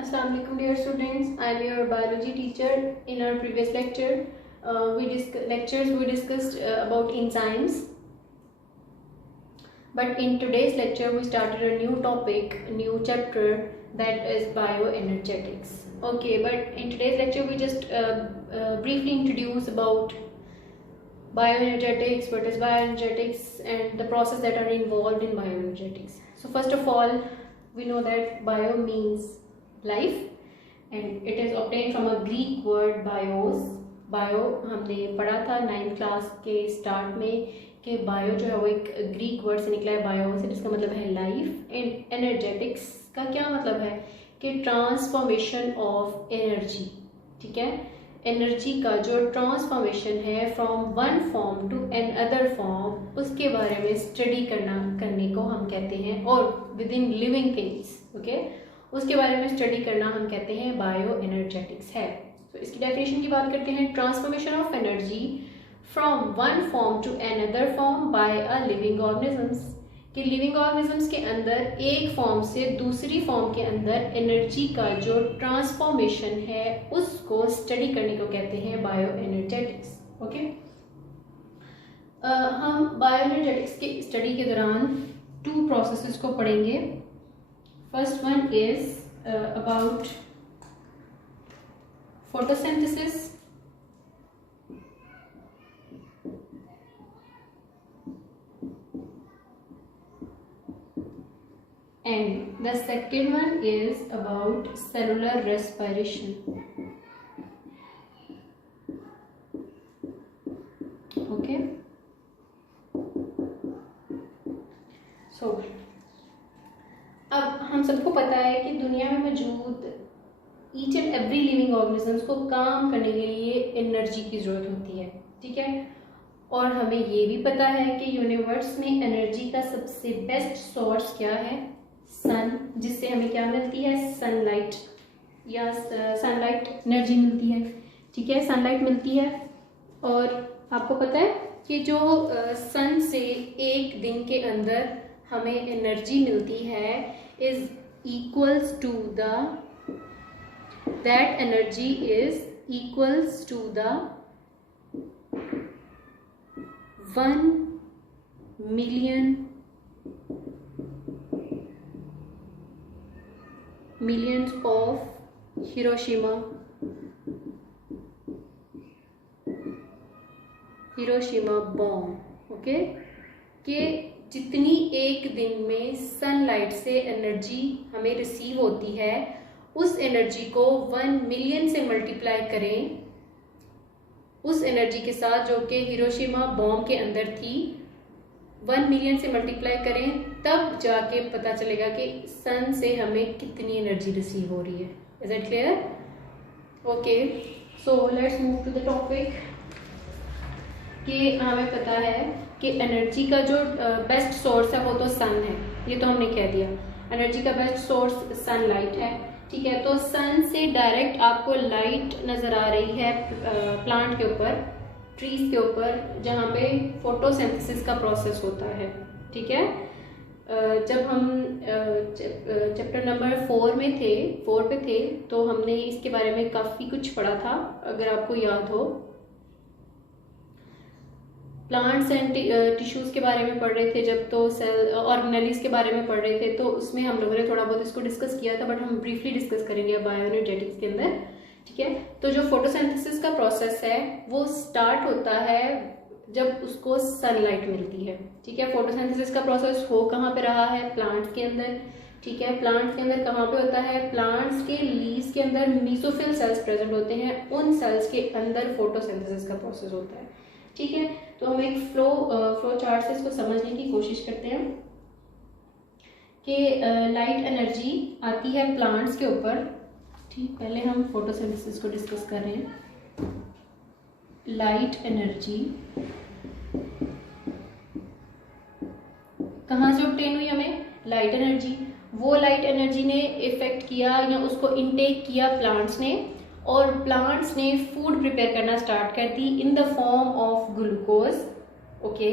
Assalamu alaikum dear students. I am your biology teacher. In our previous lecture, we discussed about enzymes. But in today's lecture, we started a new topic, a new chapter, that is bioenergetics. Okay, but in today's lecture, we just briefly introduce about bioenergetics, what is bioenergetics, and the process that are involved in bioenergetics. So first of all, we know that bio means life and it is obtained from a Greek word bios. Bio हमने पढ़ा था 9th class के start में कि bio जो है वो एक ग्रीक वर्ड से निकला है बायो से, जिसका मतलब है लाइफ। एंड एनर्जेटिक्स का क्या मतलब है कि ट्रांसफॉर्मेशन ऑफ एनर्जी। ठीक है, एनर्जी का जो ट्रांसफॉर्मेशन है from one form to another form, उसके बारे में स्टडी करने को हम कहते हैं, और with in living things, okay, उसके बारे में स्टडी करना हम कहते हैं बायो एनर्जेटिक्स है। तो इसकी डेफिनेशन की बात करते हैं। Transformation of energy from one form to another form by a living organisms, कि लिविंग ऑर्गेनिजम्स के अंदर एक फॉर्म से दूसरी फॉर्म के अंदर एनर्जी का जो ट्रांसफॉर्मेशन है उसको स्टडी करने को कहते हैं बायो एनर्जेटिक्स। ओके, हम बायो एनर्जेटिक्स की स्टडी के दौरान 2 प्रोसेसेस को पढ़ेंगे। First one is about photosynthesis and the second one is about cellular respiration. Okay, so अब हम सबको पता है कि दुनिया में मौजूद each and every living organisms को काम करने के लिए एनर्जी की ज़रूरत होती है। ठीक है, और हमें ये भी पता है कि यूनिवर्स में एनर्जी का सबसे बेस्ट सोर्स क्या है? सन, जिससे हमें क्या मिलती है? सनलाइट, या सनलाइट एनर्जी मिलती है। ठीक है, सनलाइट मिलती है। और आपको पता है कि जो सन से एक दिन के अंदर हमें एनर्जी मिलती है is equals to the, that energy is equals to the 1 millions of Hiroshima bomb. Okay, कि जितनी एक दिन में सनलाइट से एनर्जी हमें रिसीव होती है उस एनर्जी को 1 मिलियन से मल्टीप्लाई करें उस एनर्जी के साथ जो कि हिरोशिमा बॉम्ब के अंदर थी। 1 मिलियन से मल्टीप्लाई करें तब जाके पता चलेगा कि सन से हमें कितनी एनर्जी रिसीव हो रही है। Is it clear? Okay, so let's move to the topic. कि हमें पता है कि एनर्जी का जो बेस्ट सोर्स है वो तो सन है, ये तो हमने कह दिया। एनर्जी का बेस्ट सोर्स सनलाइट है। ठीक है, तो सन से डायरेक्ट आपको लाइट नज़र आ रही है प्लांट के ऊपर, ट्रीज के ऊपर, जहाँ पे फोटोसिंथेसिस का प्रोसेस होता है। ठीक है, जब हम चैप्टर नंबर 4 पे थे तो हमने इसके बारे में काफ़ी कुछ पढ़ा था, अगर आपको याद हो। प्लांट्स एंड टिश्यूज़ के बारे में पढ़ रहे थे जब, तो सेल ऑर्गेनेल्स के बारे में पढ़ रहे थे, तो उसमें हम लोगों ने थोड़ा बहुत इसको डिस्कस किया था, बट हम ब्रीफली डिस्कस करेंगे बायोएनर्जेटिक्स के अंदर। ठीक है, तो जो फोटोसिंथेसिस का प्रोसेस है वो स्टार्ट होता है जब उसको सनलाइट मिलती है। ठीक है, फोटोसिंथेसिस का प्रोसेस हो कहाँ पे रहा है? प्लांट्स के अंदर। ठीक है, प्लांट्स के अंदर कहाँ पे होता है? प्लांट्स के लीव्स के अंदर मीसोफिल सेल्स प्रेजेंट होते हैं, उन सेल्स के अंदर फोटोसिंथेसिस का प्रोसेस होता है। ठीक है, तो हम एक फ्लो चार्ट से इसको समझने की कोशिश करते हैं कि लाइट एनर्जी आती है प्लांट्स के ऊपर। ठीक, पहले हम फोटोसिंथेसिस को डिस्कस कर रहे हैं। लाइट एनर्जी कहाँ से ऑब्टेन हुई? हमें लाइट एनर्जी, वो लाइट एनर्जी ने इफेक्ट किया या उसको इनटेक किया प्लांट्स ने, और प्लांट्स ने फूड प्रिपेयर करना स्टार्ट कर दी in the form of glucose. Okay,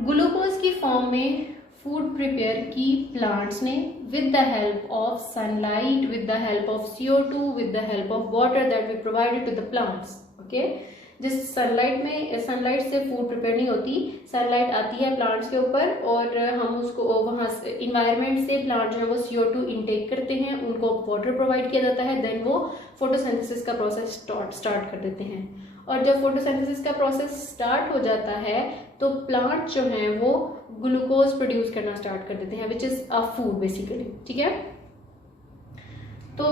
glucose की फॉर्म में फूड प्रिपेयर की प्लांट्स ने with the help of sunlight, with the help of CO2, with the help of water that we provided to the plants. Okay, जिस sunlight से food prepare नहीं होती, sunlight आती है प्लांट्स के ऊपर और हम उसको वहाँ से इन्वायरमेंट से प्लांट जो है वो CO2 इनटेक करते हैं, उनको वाटर प्रोवाइड किया जाता है, देन वो फोटोसिंथेसिस का प्रोसेस स्टार्ट कर देते हैं। और जब फोटोसिंथेसिस का प्रोसेस स्टार्ट हो जाता है तो प्लांट जो है वो ग्लूकोज प्रोड्यूस करना स्टार्ट कर देते हैं, which is a food basically. ठीक है, तो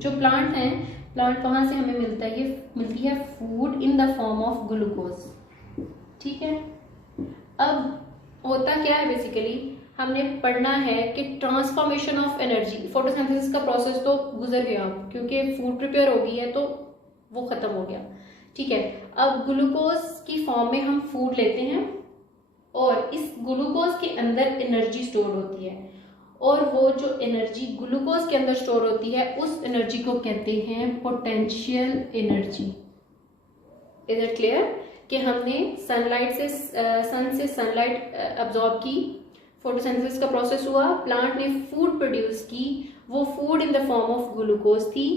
जो प्लांट हैं, प्लांट वहां से हमें मिलती है food in the form of glucose. ठीक है, अब होता क्या है बेसिकली, हमने पढ़ना है कि ट्रांसफॉर्मेशन ऑफ एनर्जी, फोटोसिंथेसिस का प्रोसेस तो गुजर गया क्योंकि फूड प्रिपेयर हो गई है तो वो खत्म हो गया। ठीक है, अब ग्लूकोज की फॉर्म में हम फूड लेते हैं और इस ग्लूकोज के अंदर एनर्जी स्टोर होती है और वो जो एनर्जी ग्लूकोज के अंदर स्टोर होती है उस एनर्जी को कहते हैं potential energy. Is it clear कि हमने सन से सनलाइट अब्जॉर्ब की, फोटोसिंथेसिस का प्रोसेस हुआ, प्लांट ने फूड प्रोड्यूस की, वो food in the form of glucose थी,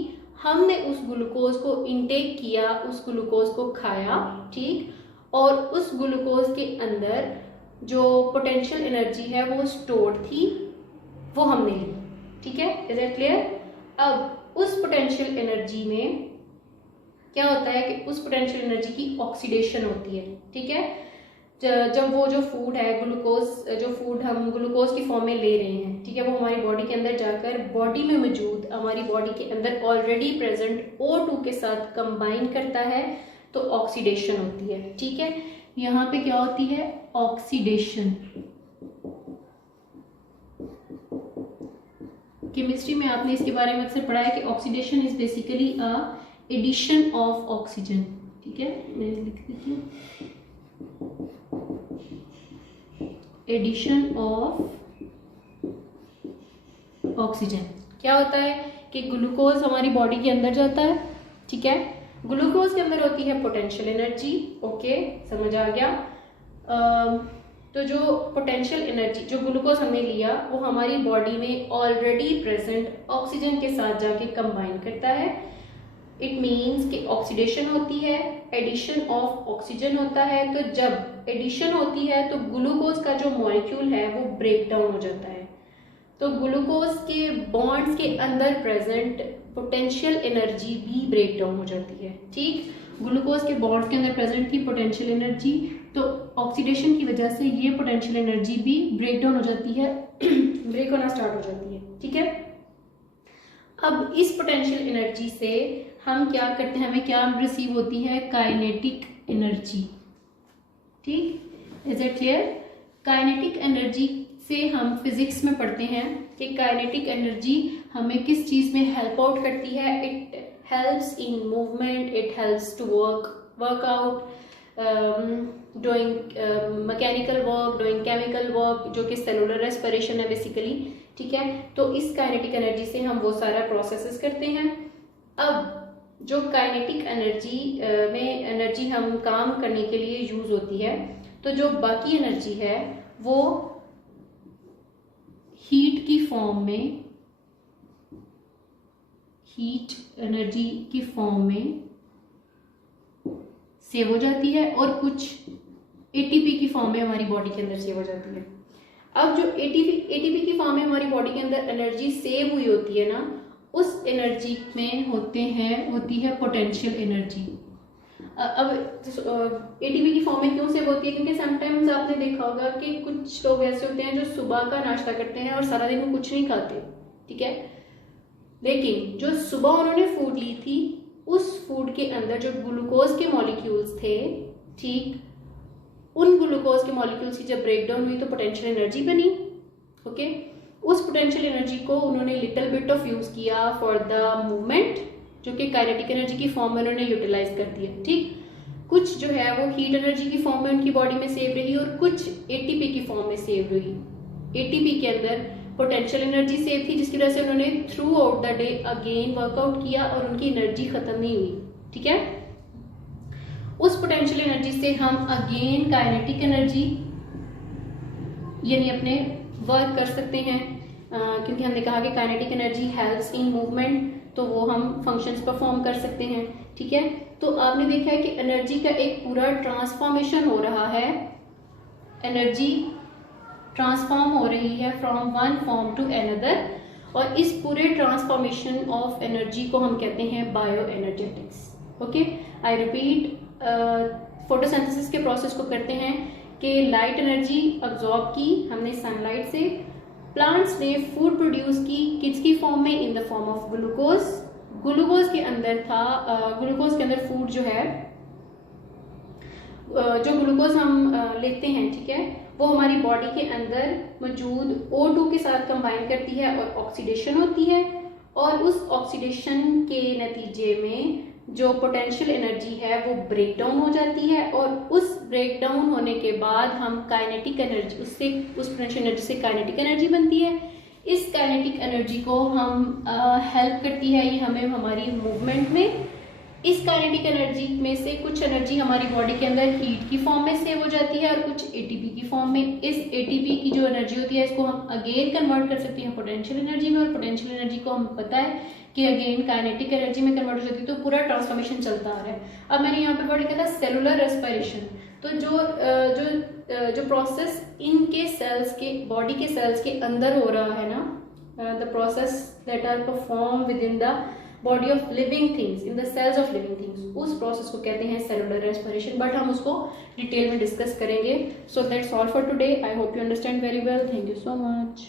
हमने उस ग्लूकोज को इनटेक किया, उस ग्लूकोज को खाया। ठीक, और उस ग्लूकोज के अंदर जो पोटेंशियल एनर्जी है वो स्टोर्ड थी, वो हमने ली। ठीक है, इज इट क्लियर। अब उस पोटेंशियल एनर्जी में क्या होता है कि उस पोटेंशियल एनर्जी की ऑक्सीडेशन होती है। ठीक है, जब वो जो फूड है ग्लूकोज, जो फूड हम ग्लूकोज की फॉर्म में ले रहे हैं, ठीक है, वो हमारी बॉडी के अंदर जाकर बॉडी में मौजूद हमारी बॉडी के अंदर ऑलरेडी प्रेजेंट O2 के साथ कंबाइन करता है तो ऑक्सीडेशन होती है। ठीक है, यहाँ पे क्या होती है, ऑक्सीडेशन। केमिस्ट्री में आपने इसके बारे में अक्सर पढ़ा है कि oxidation is basically a addition of oxygen. ठीक है, मैं लिख देती हूँ, एडिशन ऑफ ऑक्सीजन। क्या होता है कि ग्लूकोज हमारी बॉडी के अंदर जाता है। ठीक है, ग्लूकोज के अंदर होती है पोटेंशियल एनर्जी। ओके, समझ आ गया। तो जो पोटेंशियल एनर्जी जो ग्लूकोज हमने लिया वो हमारी बॉडी में ऑलरेडी प्रेजेंट ऑक्सीजन के साथ जाके कंबाइन करता है। इट मीन्स कि ऑक्सीडेशन होती है, एडिशन ऑफ ऑक्सीजन होता है। तो जब एडिशन होती है तो ग्लूकोज का जो मॉलिक्यूल है वो ब्रेक डाउन हो जाता है। तो ग्लूकोज के बॉन्ड्स के अंदर प्रेजेंट पोटेंशियल एनर्जी भी ब्रेक डाउन हो जाती है। ठीक, ग्लूकोज के बॉन्ड्स के अंदर प्रेजेंट थी पोटेंशियल एनर्जी, तो ऑक्सीडेशन की वजह से ये पोटेंशियल एनर्जी भी ब्रेक डाउन हो जाती है, ब्रेक होना स्टार्ट हो जाती है। ठीक है, अब इस पोटेंशियल एनर्जी से हम क्या करते हैं, हमें क्या रिसीव होती है, काइनेटिक एनर्जी। ठीक, is it clear. Kinetic energy से हम फिजिक्स में पढ़ते हैं कि काइनेटिक एनर्जी हमें किस चीज में हेल्प आउट करती है। It helps in movement, it helps to work out, doing mechanical work, doing chemical work, जो कि सेलुलर रेस्पिरेशन है बेसिकली। ठीक है, तो इस काइनेटिक एनर्जी से हम वो सारा प्रोसेसेस करते हैं। अब जो काइनेटिक एनर्जी में एनर्जी हम काम करने के लिए यूज होती है, तो जो बाकी एनर्जी है वो हीट की फॉर्म में, हीट एनर्जी की फॉर्म में सेव हो जाती है और कुछ एटीपी की फॉर्म में हमारी बॉडी के अंदर सेव हो जाती है। अब जो एटीपी की फॉर्म में हमारी बॉडी के अंदर एनर्जी सेव हुई होती है ना, उस एनर्जी में होती है पोटेंशियल एनर्जी। अब एटीपी की फॉर्म में क्यों सेव होती है, क्योंकि समटाइम्स आपने देखा होगा कि कुछ लोग ऐसे होते हैं जो सुबह का नाश्ता करते हैं और सारा दिन वो कुछ नहीं खाते। ठीक है, लेकिन जो सुबह उन्होंने फूड ली थी उस फूड के अंदर जो ग्लूकोज के मॉलिक्यूल्स थे, ठीक, उन ग्लूकोज के मॉलिक्यूल्स की जब ब्रेकडाउन हुई तो पोटेंशियल एनर्जी बनी। ओके, उस पोटेंशियल एनर्जी को उन्होंने लिटिल बिट ऑफ यूज किया फॉर द मूवमेंट, जो कि काइनेटिक एनर्जी की फॉर्म में उन्होंने यूटिलाइज कर दिया। ठीक, कुछ जो है वो हीट एनर्जी की फॉर्म में उनकी बॉडी में सेव रही और कुछ एटीपी की फॉर्म में सेव रही। एटीपी के अंदर पोटेंशियल एनर्जी सेव थी जिसकी वजह से उन्होंने through out the day again workout किया और उनकी एनर्जी खत्म नहीं हुई। ठीक है, उस पोटेंशियल एनर्जी से हम अगेन काइनेटिक एनर्जी यानी अपने वर्क कर सकते हैं, क्योंकि हमने कहा कि kinetic energy helps in movement, तो वो हम फंक्शंस परफॉर्म कर सकते हैं। ठीक है, तो आपने देखा है कि एनर्जी का एक पूरा ट्रांसफॉर्मेशन हो रहा है, एनर्जी ट्रांसफॉर्म हो रही है from one form to another, और इस पूरे ट्रांसफॉर्मेशन ऑफ एनर्जी को हम कहते हैं bio energetics. Okay, I repeat, photosynthesis के प्रोसेस को करते हैं कि लाइट एनर्जी अब्जॉर्ब की हमने सनलाइट से, प्लांट्स ने फूड प्रोड्यूस की किसकी फॉर्म में, इन the form of glucose. Glucose के अंदर था, ग्लूकोज के अंदर फूड जो है, जो ग्लूकोज हम लेते हैं, ठीक है, वो हमारी बॉडी के अंदर मौजूद O2 के साथ कंबाइन करती है और ऑक्सीडेशन होती है, और उस ऑक्सीडेशन के नतीजे में जो पोटेंशियल एनर्जी है वो ब्रेक डाउन हो जाती है, और उस ब्रेक डाउन होने के बाद हम काइनेटिक एनर्जी, उससे उस पोटेंशियल एनर्जी से काइनेटिक एनर्जी बनती है। इस काइनेटिक एनर्जी को हम हेल्प करती है ये हमें हमारी मूवमेंट में। इस काइनेटिक एनर्जी में से कुछ एनर्जी हमारी बॉडी के अंदर हीट की फॉर्म में सेव हो जाती है और कुछ एटीपी की फॉर्म में। इस एटीपी की जो एनर्जी होती है इसको हम अगेन कन्वर्ट कर सकते हैं पोटेंशियल एनर्जी में, और पोटेंशियल एनर्जी को हम पता है कि अगेन काइनेटिक एनर्जी में कन्वर्ट हो जाती है, तो पूरा ट्रांसफॉर्मेशन चलता आ रहा है। अब मैंने यहाँ पे वर्ड किया था सेलुलर रेस्पिरेशन, तो जो प्रोसेस इनके सेल्स के, बॉडी के सेल्स के अंदर हो रहा है ना, the process that are perform within the body of living things, in the cells of living things, उस प्रोसेस को कहते हैं सेलुलर रेस्पिरेशन, बट हम उसको डिटेल में डिस्कस करेंगे। So that's all for today, I hope you understand very well, thank you so much.